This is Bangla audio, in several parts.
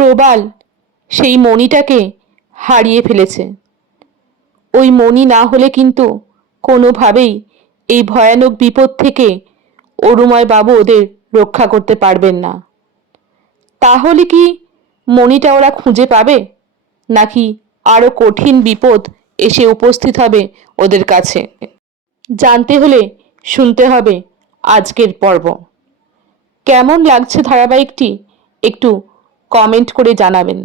প্রবাল সেই মণিটাকে হারিয়ে ফেলেছে। ওই মণি না হলে কিন্তু কোনোভাবেই এই ভয়ানক বিপদ থেকে অরুময় বাবু ওদের রক্ষা করতে পারবেন না। তাহলে কি মণিটা ওরা খুঁজে পাবে, নাকি আরো কঠিন বিপদ এসে উপস্থিত হবে ওদের কাছে? জানতে হলে শুনতে হবে আজকের পর্ব। কেমন লাগছে ধারাবাহিকটি একটু কমেন্ট করে জানাবেন,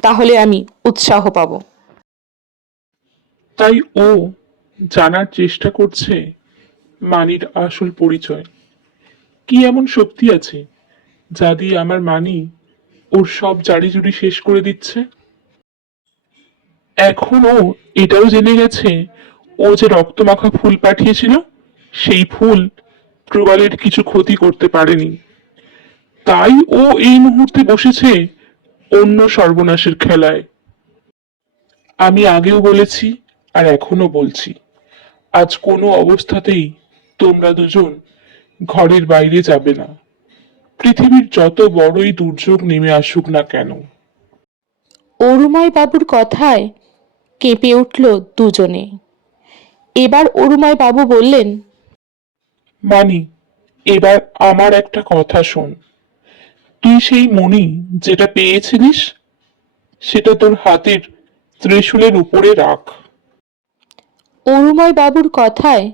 তাহলে আমি উৎসাহ পাব। তাই ও জানার চেষ্টা করছে মানির আসল পরিচয়। কি এমন শক্তি আছে যা দিয়ে আমার মানি ওর সব জাড়িজুড়ি শেষ করে দিচ্ছে? এখন ও এটাও জেনে গেছে ও যে রক্তমাখা ফুল পাঠিয়েছিল সেই ফুল প্রবালের কিছু ক্ষতি করতে পারেনি। তাই ও এই মুহূর্তে বসেছে অন্য সর্বনাশের খেলায়। আমি আগেও বলেছি আর এখনো বলছি, আজ কোনো অবস্থাতেই তোমরা দুজন ঘরের বাইরে যাবে না, পৃথিবীর যত বড়ই দুর্যোগ নেমে আসুক না কেন। অরুময় বাবুর কথায় কেঁপে উঠল দুজনে। এবার অরুময় বাবু বললেন, মানি, এবার আমার একটা কথা শোন। তুই সেই মণি যেটা পেয়েছিলিস সেটা তোর হাতের ত্রিশূলের উপরে রাখ। অরুময় বাবুর কথায়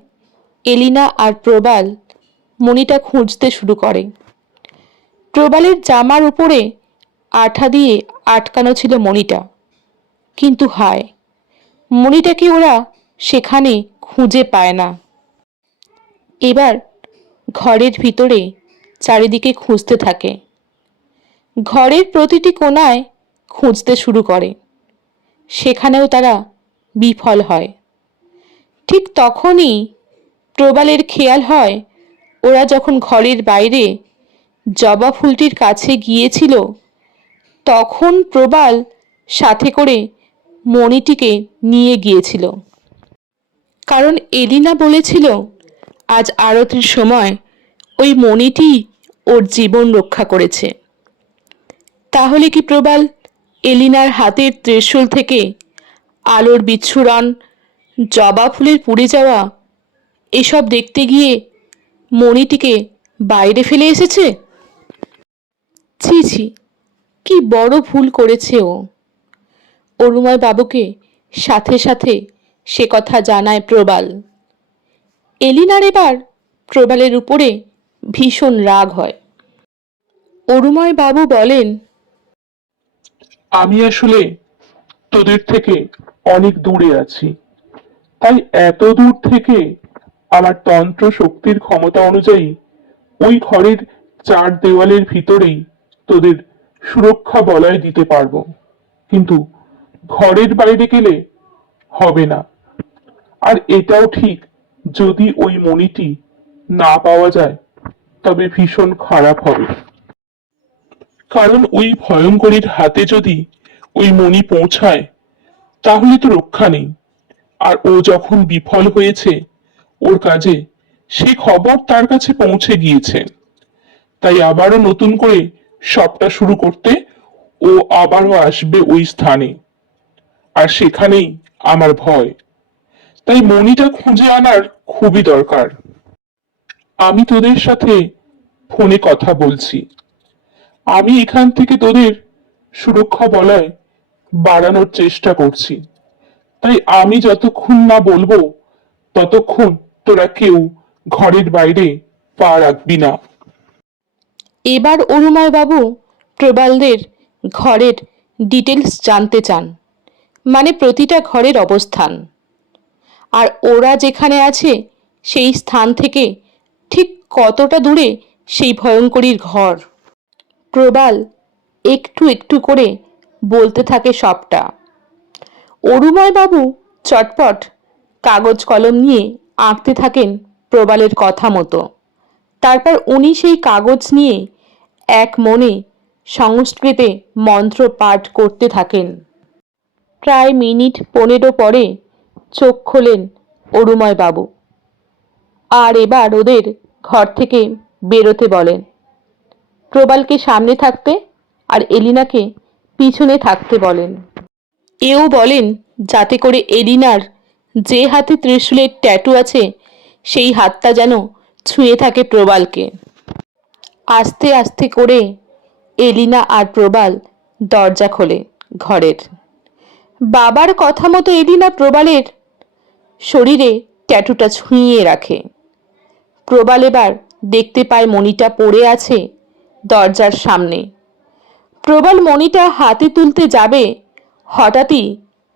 এলিনা আর প্রবাল মণিটা খুঁজতে শুরু করে। প্রবালের জামার উপরে আঠা দিয়ে আটকানো ছিল মণিটা, কিন্তু হায়, মণিটাকে ওরা সেখানে খুঁজে পায় না। এবার ঘরের ভিতরে চারিদিকে খুঁজতে থাকে, ঘরের প্রতিটি কোণায় খুঁজতে শুরু করে, সেখানেও তারা বিফল হয়। ঠিক তখনই প্রবালের খেয়াল হয় ওরা যখন ঘরের বাইরে জবা ফুলটির কাছে গিয়েছিল তখন প্রবাল সাথে করে মণিটিকে নিয়ে গিয়েছিল। কারণ এলিনা বলেছিল আজ আরতির সময় ওই মণিটি ওর জীবন রক্ষা করেছে। তাহলে কি প্রবাল এলিনার হাতের ত্রিশূল থেকে আলোর বিচ্ছুরণ, জবা ফুলের পুড়ে যাওয়া এসব দেখতে গিয়ে মণিটিকে বাইরে ফেলে এসেছে? ছি ছি, কি বড় ভুল করেছে ও। অরুময় বাবুকে সাথে সাথে সে কথা জানায় প্রবাল। এলিনার এবার প্রবালের উপরে ভীষণ রাগ হয়। অরুময় বাবু বলেন, আমি আসলে তোদের থেকে অনেক দূরে আছি, তাই এত দূর থেকে আমার তন্ত্র শক্তির ক্ষমতা অনুযায়ী ওই ঘরের চার দেওয়ালের ভিতরেই তোদের সুরক্ষা বলয় দিতে পারবো, কিন্তু ঘরের বাইরে গেলে হবে না। আর এটাও ঠিক, যদি ওই মণিটি না পাওয়া যায় তবে ভীষণ খারাপ হবে। কারণ ওই ভয়ঙ্করীর হাতে যদি ওই মণি পৌঁছায় তাহলে তো রক্ষা নেই। আর ও যখন বিফল হয়েছে ওর কাজে, সে খবর তার কাছে পৌঁছে গিয়েছে। তাই আবারও নতুন করে সবটা শুরু করতে ও আবারও আসবে ওই স্থানে, আর সেখানেই আমার ভয়। তাই মণিটা খুঁজে আনার খুবই দরকার। আমি তোদের সাথে ফোনে কথা বলছি, আমি এখান থেকে তোদের সুরক্ষা বলয় বাড়ানোর চেষ্টা করছি। তাই আমি যতক্ষণ না বলবো ততক্ষণ তোরা কেউ ঘরের বাইরে পা রাখবি না। এবার অরুময় বাবু প্রবালদের ঘরের ডিটেলস জানতে চান, মানে প্রতিটা ঘরের অবস্থান, আর ওরা যেখানে আছে সেই স্থান থেকে ঠিক কতটা দূরে সেই ভয়ঙ্করীর ঘর। প্রবাল একটু একটু করে বলতে থাকে সবটা। অরুময় বাবু চটপট কাগজ কলম নিয়ে আঁকতে থাকেন প্রবালের কথা মতো। তারপর উনি সেই কাগজ নিয়ে এক মনে সংস্কৃতে মন্ত্র পাঠ করতে থাকেন। প্রায় মিনিট 15 পরে চোখ খোলেন অরুময় বাবু, আর এবার ওদের ঘর থেকে বেরোতে বলেন। প্রবালকে সামনে থাকতে আর এলিনাকে পিছনে থাকতে বলেন। এও বলেন যাতে করে এলিনার যে হাতে ত্রিশূলের ট্যাটু আছে সেই হাতটা যেন ছুঁয়ে থাকে প্রবালকে। আস্তে আস্তে করে এলিনা আর প্রবাল দরজা খোলে ঘরের। বাবার কথা মতো এলিনা প্রবালের শরীরে ট্যাটুটা ছুঁয়ে রাখে। প্রবাল এবার দেখতে পায় মণিটা পড়ে আছে দরজার সামনে। প্রবাল মণিটা হাতে তুলতে যাবে, হঠাৎই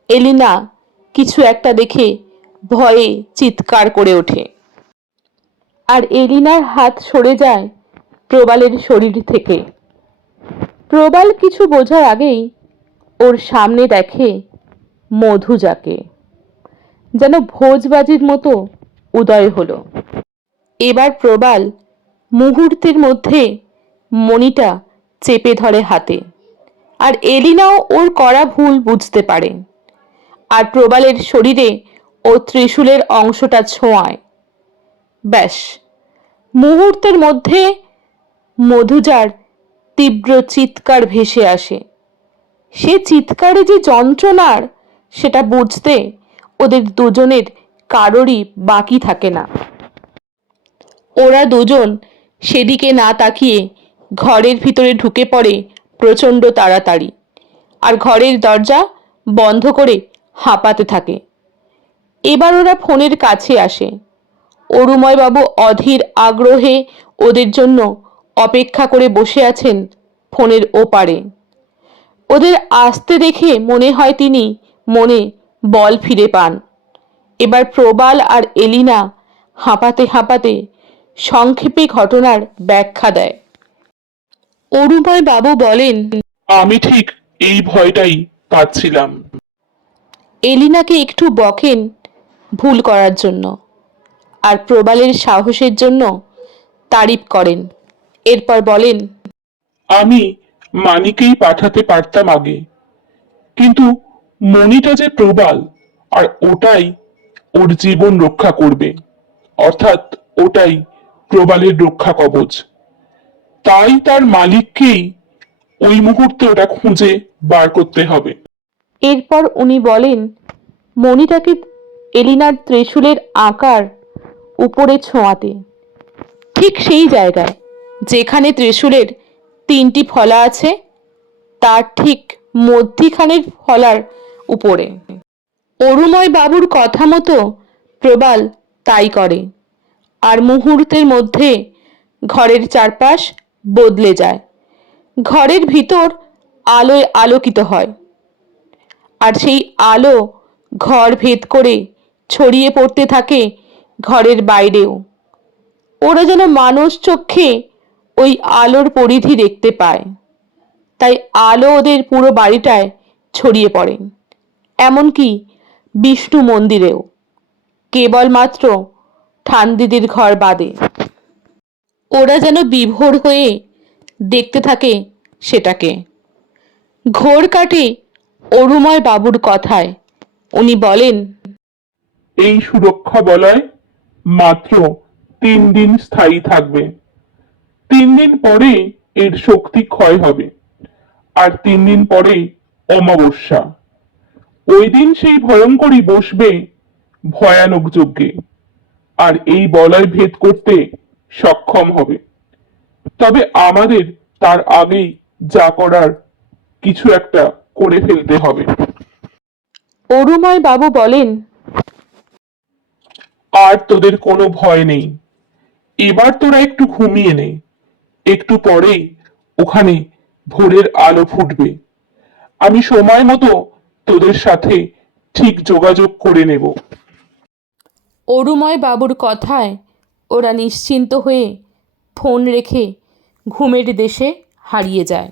এলিনা কিছু একটা দেখে ভয়ে চিৎকার করে ওঠে। আর এলিনার হাত সরে যায় প্রবালের শরীর থেকে। প্রবাল কিছু বোঝার আগেই ওর সামনে দেখে মধুজাকে। যেন ভোজবাজির মতো উদয় হলো। এবার প্রবাল মুহূর্তের মধ্যে মণিটা চেপে ধরে হাতে। আর এলিনাও ওর করা ভুল বুঝতে পারে। আর প্রবালের শরীরে ও ত্রিশূলের অংশটা ছোঁয়ায়। ব্যাস, মুহূর্তের মধ্যে মধুজার তীব্র চিৎকার ভেসে আসে। সে চিৎকারে যে যন্ত্রণার সেটা বুঝতে ওদের দুজনের কারোরই বাকি থাকে না। ওরা দুজন সেদিকে না তাকিয়ে ঘরের ভিতরে ঢুকে পড়ে প্রচণ্ড তাড়াতাড়ি। আর ঘরের দরজা বন্ধ করে হাঁপাতে থাকে। এবার ওরা ফোনের কাছে আসে। অরুময়বাবু অধীর আগ্রহে ওদের জন্য অপেক্ষা করে বসে আছেন ফোনের ওপারে। ওদের আসতে দেখে মনে হয় তিনি মনে বল ফিরে পান। এবার প্রবাল আর এলিনা হাঁপাতে হাঁপাতে সংক্ষেপে ঘটনার ব্যাখ্যা দেয়। অরুময় বাবু বলেন, আমি ঠিক এই ভয়টাই পাচ্ছিলাম। এলিনাকে একটু বকেন ভুল করার জন্য, আর প্রবালের সাহসের জন্য তারিফ করেন। এরপর বলেন, আমি মানিকেই পাঠাতে পারতাম আগে, কিন্তু মণিটা যে প্রবাল, আর ওটাই ওর জীবন রক্ষা করবে, অর্থাৎ ওটাই প্রবালের রক্ষা কবচ। তাই তার মালিককেই ওই মুহূর্তে ওটা খুঁজে বার করতে হবে। এরপর উনি বলেন, মণিটাকে এলিনার ত্রিশূলের আকার উপরে ছোঁয়াতে, ঠিক সেই জায়গায় যেখানে ত্রিশূলের 3টি ফলা আছে তার ঠিক মধ্যিখানের ফলার উপরে। অরুময় বাবুর কথা মতো প্রবাল তাই করে। আর মুহূর্তের মধ্যে ঘরের চারপাশ বদলে যায়। ঘরের ভিতর আলোয় আলোকিত হয়। আর সেই আলো ঘর ভেদ করে ছড়িয়ে পড়তে থাকে ঘরের বাইরেও। ওরা যেন মানুষ চক্ষে ওই আলোর পরিধি দেখতে পায়। তাই আলো ওদের পুরো বাড়িটায় ছড়িয়ে পড়ে, এমনকি বিষ্ণু মন্দিরেও, কেবলমাত্র ঠান্দিদির ঘর বাদে। ওরা যেন বিভোর হয়ে দেখতে থাকে সেটাকে। ঘোর কাটে অরুময় বাবুর কথায়। উনি বলেন, এই সুরক্ষা বলয় মাত্র 3 দিন স্থায়ী থাকবে। 3 দিন পরে এর শক্তি ক্ষয় হবে, আর 3 দিন পরে অমাবস্যা। ওই দিন সেই ভয়ঙ্করী বসবে ভয়ানক যজ্ঞে, আর এই বলয় ভেদ করতে সক্ষম হবে। তবে আমাদের তার আগেই যা করার কিছু একটা করে ফেলতে হবে। অরুময় বাবু বলেন, আর তোদের কোনো ভয় নেই। এবার তোরা একটু ঘুমিয়ে নে। একটু পরেই ওখানে ভোরের আলো ফুটবে। আমি সময় মতো তোদের সাথে ঠিক যোগাযোগ করে নেব। অরুময় বাবুর কথায় ওরা নিশ্চিন্ত হয়ে ফোন রেখে ঘুমের দেশে হারিয়ে যায়।